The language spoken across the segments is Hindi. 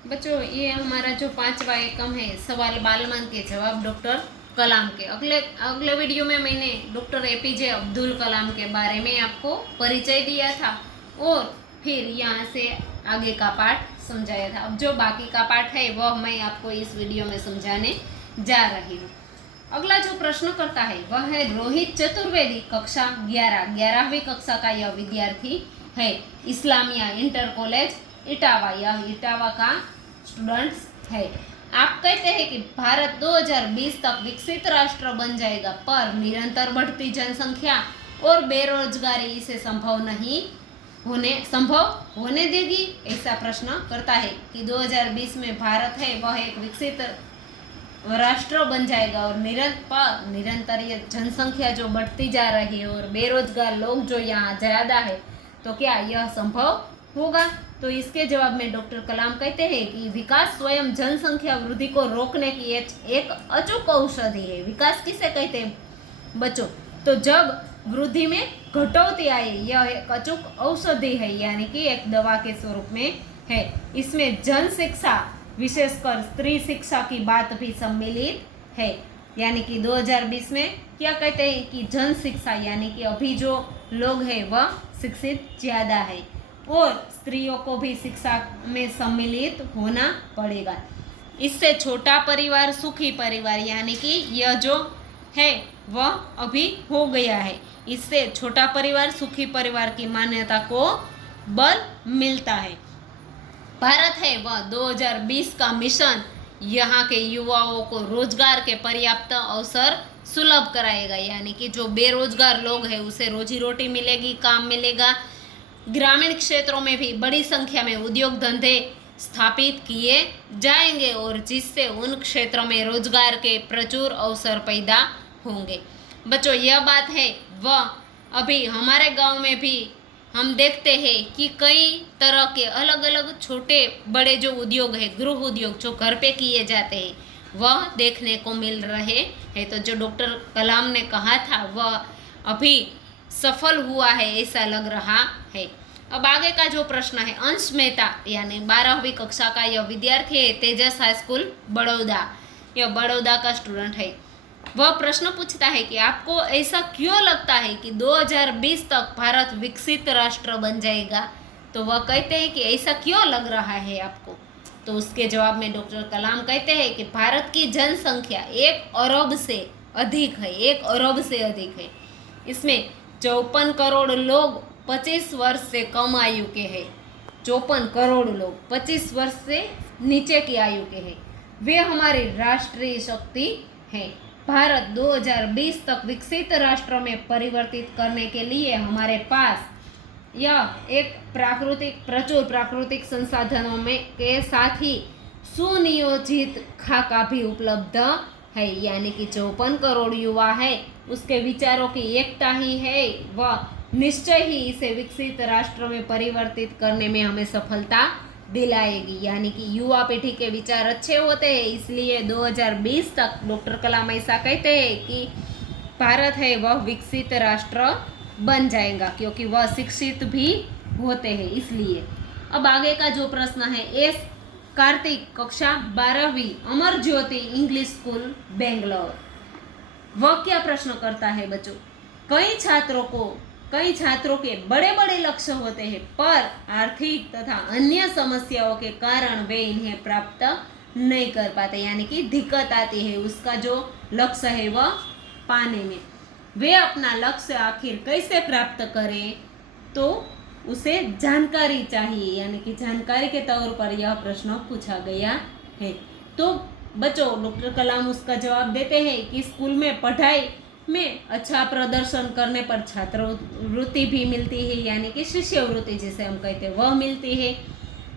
बच्चों, ये हमारा जो पांचवा एकम है सवाल बालमन के जवाब डॉक्टर कलाम के। अगले अगले वीडियो में मैंने डॉक्टर एपीजे अब्दुल कलाम के बारे में आपको परिचय दिया था और फिर यहाँ से आगे का पाठ समझाया था। अब जो बाकी का पाठ है वह मैं आपको इस वीडियो में समझाने जा रही हूँ। अगला जो प्रश्न करता है वह है रोहित चतुर्वेदी, कक्षा 11वीं कक्षा का यह विद्यार्थी है। इस्लामिया इंटर कॉलेज इटावा, यह इटावा का स्टूडेंट्स है। आप कहते हैं कि भारत 2020 तक विकसित राष्ट्र बन जाएगा, पर निरंतर बढ़ती जनसंख्या और बेरोजगारी इसे संभव होने देगी। ऐसा प्रश्न करता है कि 2020 में भारत है वह एक विकसित राष्ट्र बन जाएगा और निरंतर ये जनसंख्या जो बढ़ती जा रही है और बेरोजगार लोग जो यहाँ ज़्यादा है, तो क्या यह संभव होगा? तो इसके जवाब में डॉक्टर कलाम कहते हैं कि विकास स्वयं जनसंख्या वृद्धि को रोकने की एक अचूक औषधि है। विकास किसे कहते हैं बच्चों? तो जब वृद्धि में कटौती आए, यह एक अचूक औषधि है, यानी कि एक दवा के स्वरूप में है। इसमें जन शिक्षा, विशेषकर स्त्री शिक्षा की बात भी सम्मिलित है। यानी कि 2020 में क्या कहते हैं कि जन शिक्षा, यानी कि अभी जो लोग हैं वह शिक्षित ज़्यादा है और स्त्रियों को भी शिक्षा में सम्मिलित होना पड़ेगा। इससे छोटा परिवार सुखी परिवार, यानी कि यह जो है वह अभी हो गया है। इससे छोटा परिवार सुखी परिवार की मान्यता को बल मिलता है। भारत है वह 2020 का मिशन यहाँ के युवाओं को रोजगार के पर्याप्त अवसर सुलभ कराएगा। यानी कि जो बेरोजगार लोग हैं उसे रोजी रोटी मिलेगी, काम मिलेगा। ग्रामीण क्षेत्रों में भी बड़ी संख्या में उद्योग धंधे स्थापित किए जाएंगे और जिससे उन क्षेत्रों में रोजगार के प्रचुर अवसर पैदा होंगे। बच्चों, यह बात है वह अभी हमारे गांव में भी हम देखते हैं कि कई तरह के अलग अलग छोटे बड़े जो उद्योग है, गृह उद्योग जो घर पे किए जाते हैं, वह देखने को मिल रहे हैं। तो जो डॉक्टर कलाम ने कहा था वह अभी सफल हुआ है, ऐसा लग रहा है। अब आगे का जो प्रश्न है, अंश मेहता यानी 12वीं कक्षा का यह विद्यार्थी है, तेजस हाई स्कूल बड़ौदा, यह बड़ौदा का स्टूडेंट है। वह प्रश्न पूछता है कि आपको ऐसा क्यों लगता है कि 2020 तक भारत विकसित राष्ट्र बन जाएगा? तो वह कहते हैं कि ऐसा क्यों लग रहा है आपको? तो उसके जवाब में डॉक्टर कलाम कहते हैं कि भारत की जनसंख्या 1 अरब से अधिक है, 1 अरब से अधिक है। इसमें 54 करोड़ लोग 25 वर्ष से कम आयु के हैं। 54 करोड़ लोग 25 वर्ष से नीचे की आयु के हैं। वे हमारी राष्ट्रीय शक्ति है। भारत 2020 तक विकसित राष्ट्र में परिवर्तित करने के लिए हमारे पास यह एक प्रचुर प्राकृतिक संसाधनों में के साथ ही सुनियोजित खाका भी उपलब्ध है। यानी कि 54 करोड़ युवा है, उसके विचारों की एकता ही है, वह निश्चय ही इसे विकसित राष्ट्र में परिवर्तित करने में हमें सफलता दिलाएगी। यानी कि युवा पीढ़ी के विचार अच्छे होते हैं, इसलिए 2020 तक डॉक्टर कलाम ऐसा कहते हैं कि भारत है वह विकसित राष्ट्र बन जाएगा, क्योंकि वह शिक्षित भी होते हैं इसलिए। अब आगे का जो प्रश्न है, एस कार्तिक, कक्षा 12वीं, अमर ज्योति इंग्लिश स्कूल बेंगलोर, वह क्या प्रश्न करता है बच्चों? कई छात्रों के बड़े बड़े लक्ष्य होते हैं, पर आर्थिक तथा अन्य समस्याओं के कारण वे इन्हें प्राप्त नहीं कर पाते। यानी कि दिक्कत आती है उसका जो लक्ष्य है वह पाने में। वे अपना लक्ष्य आखिर कैसे प्राप्त करें? तो उसे जानकारी चाहिए, यानी कि जानकारी के तौर पर यह प्रश्न पूछा गया है। तो बच्चों, डॉक्टर कलाम उसका जवाब देते हैं कि स्कूल में पढ़ाई में अच्छा प्रदर्शन करने पर छात्रवृत्ति भी मिलती है, यानी कि शिष्यवृत्ति जिसे हम कहते हैं वह मिलती है।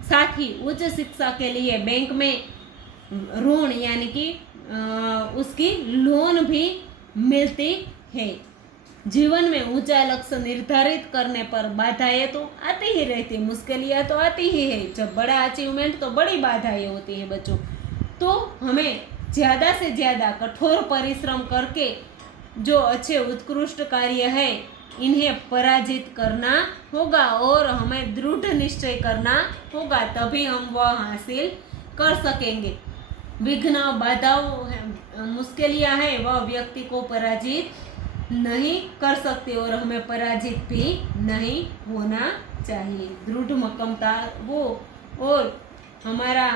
साथ ही उच्च शिक्षा के लिए बैंक में ऋण यानी कि उसकी लोन भी मिलती है। जीवन में ऊंचा लक्ष्य निर्धारित करने पर बाधाएं तो आती ही रहती, मुश्किलियां तो आती ही है। जब बड़ा अचीवमेंट तो बड़ी बाधाएं होती है बच्चों। तो हमें ज़्यादा से ज़्यादा कठोर परिश्रम करके जो अच्छे उत्कृष्ट कार्य है इन्हें पराजित करना होगा और हमें दृढ़ निश्चय करना होगा, तभी हम वह हासिल कर सकेंगे। विघ्न, बाधाओं, मुश्किलियां हैं, वह व्यक्ति को पराजित नहीं कर सकते और हमें पराजित भी नहीं होना चाहिए। दृढ़ मक्कमता हो और हमारा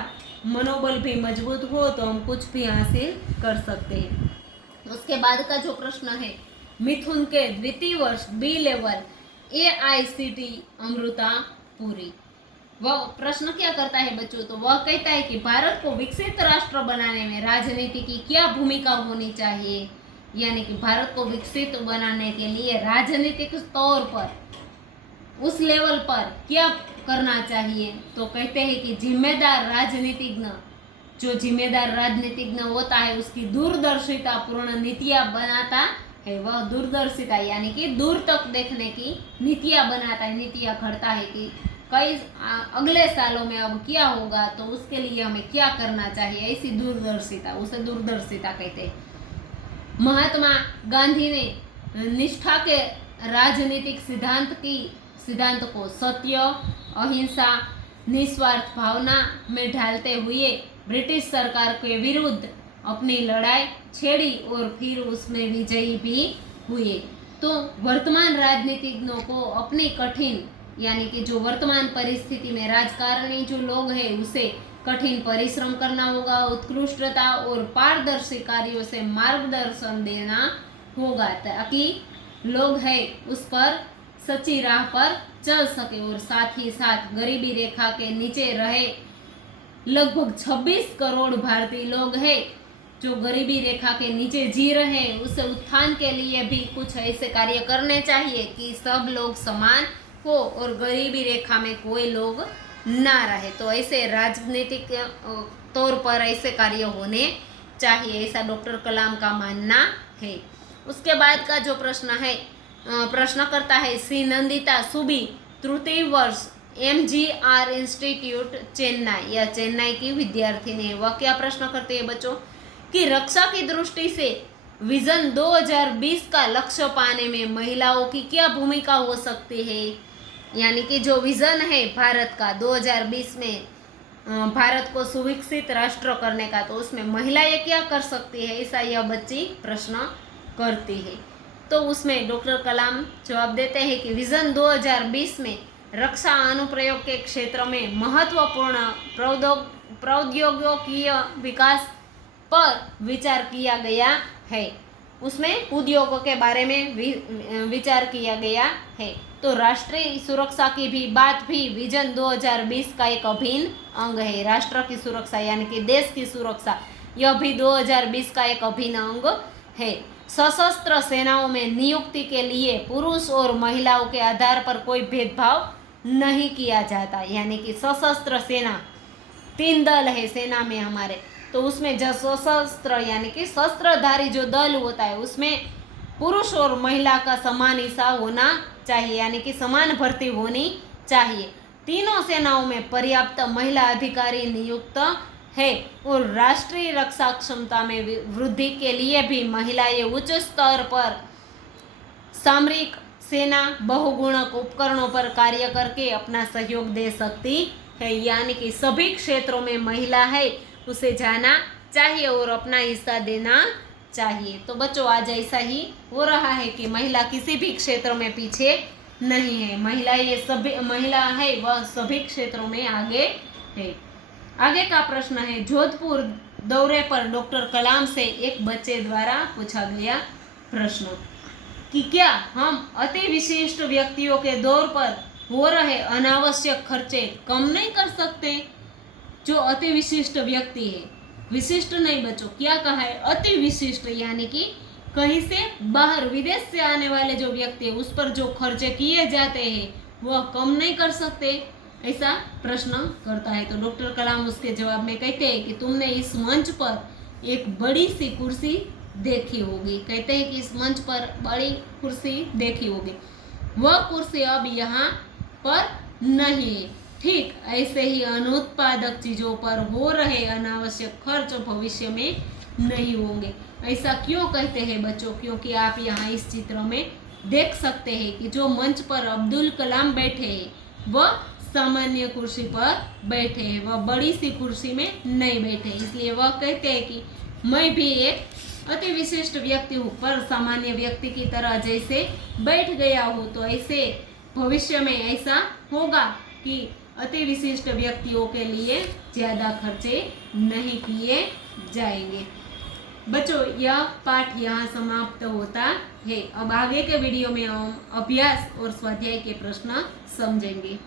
मनोबल भी मजबूत हो तो हम कुछ भी हासिल कर सकते हैं। उसके बाद का जो प्रश्न है, मिथुन के द्वितीय वर्ष B level AICTE Amrita Puri, वह प्रश्न क्या करता है बच्चों? तो वह कहता है कि भारत को विकसित राष्ट्र बनाने में राजनीति की क्या भूमिका होनी चाहिए, यानी कि भारत को विकसित बनाने के लिए राजनीतिक तौर पर उस लेवल पर क्या करना चाहिए? तो कहते हैं कि जिम्मेदार राजनीतिज्ञ, जो जिम्मेदार राजनीतिज्ञ होता है उसकी दूरदर्शिता पूर्ण नीतियां बनाता है। वह दूरदर्शिता यानी कि दूर तक देखने की नीतियां बनाता है, नीतियां घड़ता है कि कई अगले सालों में अब क्या होगा, तो उसके लिए हमें क्या करना चाहिए, ऐसी दूरदर्शिता, उसे दूरदर्शिता कहते हैं। महात्मा गांधी ने निष्ठा के राजनीतिक सिद्धांत को सत्य, अहिंसा, निस्वार्थ भावना में ढालते हुए ब्रिटिश सरकार के विरुद्ध अपनी लड़ाई छेड़ी और फिर उसमें विजयी भी हुए। तो वर्तमान राजनीतिज्ञों को अपनी कठिन यानी कि जो वर्तमान परिस्थिति में राजकारणी जो लोग हैं उसे कठिन परिश्रम करना होगा, उत्कृष्टता और पारदर्शी कार्यों से मार्गदर्शन देना होगा ताकि लोग हैं उस पर सच्ची राह पर चल सके और साथ ही साथ गरीबी रेखा के नीचे रहे लगभग 26 करोड़ भारतीय लोग हैं जो गरीबी रेखा के नीचे जी रहे हैं, उसे उत्थान के लिए भी कुछ ऐसे कार्य करने चाहिए कि सब लोग समान हो और गरीबी रेखा में कोई लोग ना रहे। तो ऐसे राजनीतिक तौर पर ऐसे कार्य होने चाहिए, ऐसा डॉक्टर कलाम का मानना है। उसके बाद का जो प्रश्न है, प्रश्न करता है श्री नंदिता सुबी, तृतीय वर्ष MGR इंस्टीट्यूट चेन्नई, या चेन्नई की विद्यार्थिनी है। वह क्या प्रश्न करती है बच्चों कि रक्षा की दृष्टि से विजन 2020 का लक्ष्य पाने में महिलाओं की क्या भूमिका हो सकती है, यानी कि जो विजन है भारत का 2020 में भारत को सुविकसित राष्ट्र करने का, तो उसमें महिलाएं क्या कर सकती है, ऐसा यह बच्ची प्रश्न करती है। तो उसमें डॉक्टर कलाम जवाब देते हैं कि विजन 2020 में रक्षा अनुप्रयोग के क्षेत्र में महत्वपूर्ण प्रौद्योगिकीय विकास पर विचार किया गया है। उसमें उद्योगों के बारे में विचार किया गया है। तो राष्ट्रीय सुरक्षा की भी बात भी विजन 2020 का एक अभिन्न अंग है। राष्ट्र की सुरक्षा यानी कि देश की सुरक्षा, यह भी 2020 का एक अभिन्न अंग है। सशस्त्र सेनाओं में नियुक्ति के लिए पुरुष और महिलाओं के आधार पर कोई भेदभाव नहीं किया जाता, यानी कि सशस्त्र सेना 3 दल है सेना में हमारे, तो उसमें जो सशस्त्र यानी कि शस्त्रधारी जो दल होता है उसमें पुरुष और महिला का समान हिस्सा होना चाहिए, यानी कि समान भर्ती होनी चाहिए। तीनों सेनाओं में पर्याप्त महिला अधिकारी नियुक्त है और राष्ट्रीय रक्षा क्षमता में वृद्धि के लिए भी महिलाएं उच्च स्तर पर सामरिक सेना बहुगुणक उपकरणों पर कार्य करके अपना सहयोग दे सकती है, यानी कि सभी क्षेत्रों में महिला है उसे जाना चाहिए और अपना हिस्सा देना चाहिए। तो बच्चों आज ऐसा ही हो रहा है कि महिला किसी भी क्षेत्र में पीछे नहीं है, महिला है वह सभी क्षेत्रों में आगे है। आगे का प्रश्न है, जोधपुर दौरे पर डॉक्टर कलाम से एक बच्चे द्वारा पूछा गया प्रश्न कि क्या हम अति विशिष्ट व्यक्तियों के दौर पर हो रहे अनावश्यक खर्चे कम नहीं कर सकते? जो अति विशिष्ट व्यक्ति है, विशिष्ट नहीं बच्चों, क्या कहा है, अति विशिष्ट, यानी कि कहीं से बाहर विदेश से आने वाले जो व्यक्ति है उस पर जो खर्चे किए जाते हैं वह कम नहीं कर सकते, ऐसा प्रश्न करता है। तो डॉक्टर कलाम उसके जवाब में कहते हैं कि तुमने इस मंच पर एक बड़ी सी कुर्सी देखी होगी, कहते हैं कि इस मंच पर बड़ी कुर्सी देखी होगी, वह कुर्सी अब यहाँ पर नहीं है। ठीक ऐसे ही अनुत्पादक चीजों पर हो रहे अनावश्यक खर्च भविष्य में नहीं होंगे। ऐसा क्यों कहते हैं बच्चों? क्योंकि आप यहाँ इस चित्र में देख सकते हैं कि जो मंच पर अब्दुल कलाम बैठे हैं वह सामान्य कुर्सी पर बैठे हैं, वह बड़ी सी कुर्सी में नहीं बैठे, इसलिए वह कहते हैं कि मैं भी एक अति विशिष्ट व्यक्ति हूँ, पर सामान्य व्यक्ति की तरह जैसे बैठ गया हूँ, तो ऐसे भविष्य में ऐसा होगा कि अति विशिष्ट व्यक्तियों के लिए ज़्यादा खर्चे नहीं किए जाएंगे। बच्चों, यह पाठ यहाँ समाप्त होता है। अब आगे के वीडियो में हम अभ्यास और स्वाध्याय के प्रश्न समझेंगे।